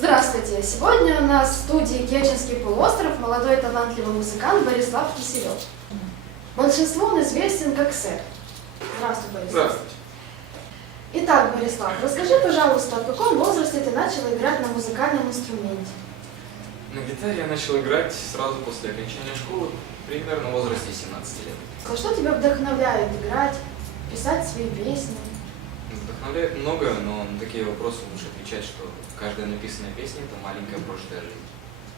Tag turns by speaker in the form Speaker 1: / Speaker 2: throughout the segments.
Speaker 1: Здравствуйте! Сегодня у нас в студии Керченский полуостров молодой талантливый музыкант Борислав Киселев. Большинству он известен как Сэр. Здравствуй, Борислав.
Speaker 2: Здравствуйте.
Speaker 1: Итак, Борислав, расскажи, пожалуйста, в каком возрасте ты начал играть на музыкальном инструменте?
Speaker 2: На гитаре я начал играть сразу после окончания школы, примерно в возрасте 17 лет.
Speaker 1: А Что тебя вдохновляет играть, писать свои песни?
Speaker 2: Вдохновляет много, но на такие вопросы лучше отвечать, что каждая написанная песня – это маленькая прожитая жизнь.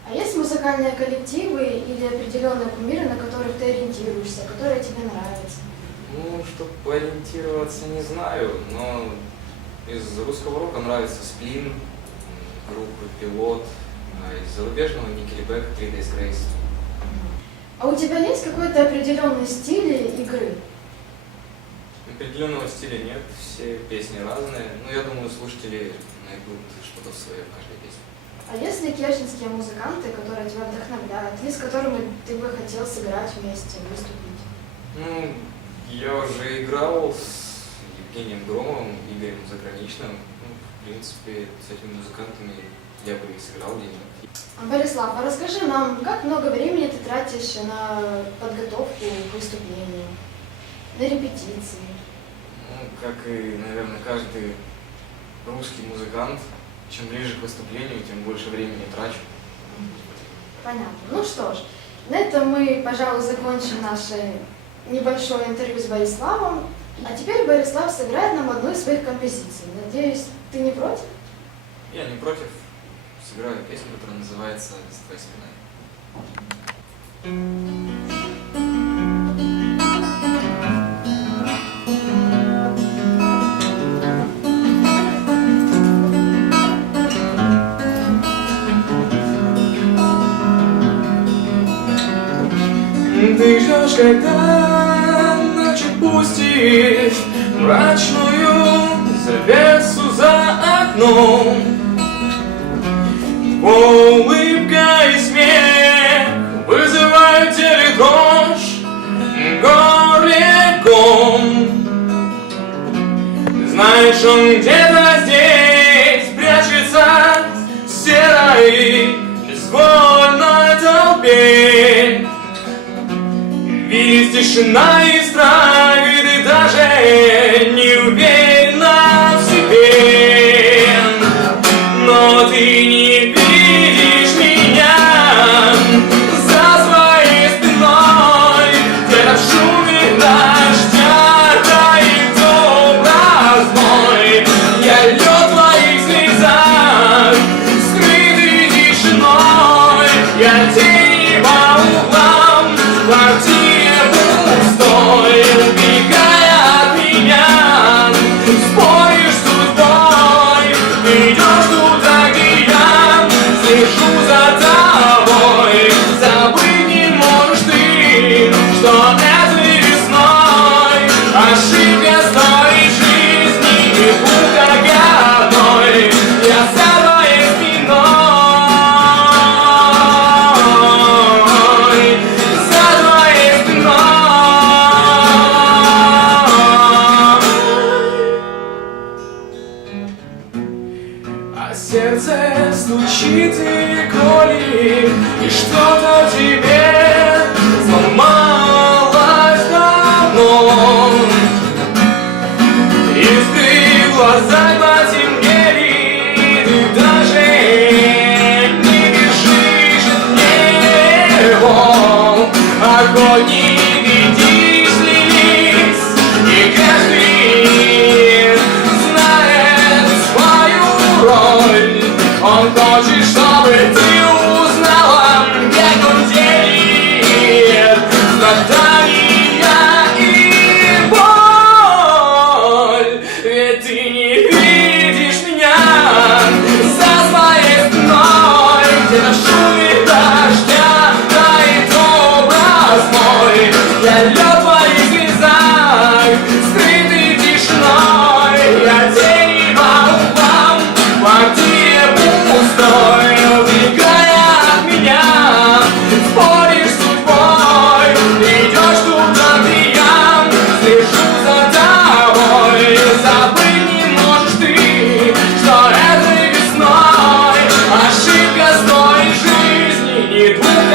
Speaker 1: А есть музыкальные коллективы или определенные кумиры, на которых ты ориентируешься, которые тебе нравятся?
Speaker 2: Ну, чтобы ориентироваться, не знаю, но из русского рока нравится Сплин, м, группы Пилот, а из зарубежного Никельбэк, Three Days Grace.
Speaker 1: А у тебя есть какой-то определенный стиль игры?
Speaker 2: Определенного стиля нет, все песни разные, но я думаю, слушатели найдут что-то свое в каждой песне.
Speaker 1: А есть ли керченские музыканты, которые тебя вдохновляют, или с которыми ты бы хотел сыграть вместе, выступить?
Speaker 2: Ну, я уже играл с Евгением Громовым, Игорем Заграничным. Ну, в принципе, с этими музыкантами я бы и сыграл где-нибудь.
Speaker 1: А, Борислав, а расскажи нам, как много времени ты тратишь на подготовку к выступлению, на репетиции?
Speaker 2: Ну, как и, наверное, каждый русский музыкант, чем ближе к выступлению, тем больше времени трачу.
Speaker 1: Понятно. Ну что ж, на этом мы, пожалуй, закончим наше небольшое интервью с Бориславом. А теперь Борислав сыграет нам одну из своих композиций. Надеюсь, ты не против?
Speaker 2: Я не против, сыграю песню, которая называется «С твоей спиной». Ты ждешь, когда ночь пустит мрачную завесу за окном. Улыбка и смех вызывают в теле дрожь, горле ком. Знаешь, он где-то тишина и страх, и ты даже не уверена в себе. Но ты не видишь меня за своей спиной, где-то в шуме дождя тает образ мой. Я лед в твоих слезах, скрытый тишиной, я тени Сердце стучит и колит, и что-то тебе сломалось давно. Искры в глазах потемнели, ты даже не бежишь от него. Огонь знает свою роль. Он хочет, чтобы ты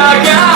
Speaker 2: шагах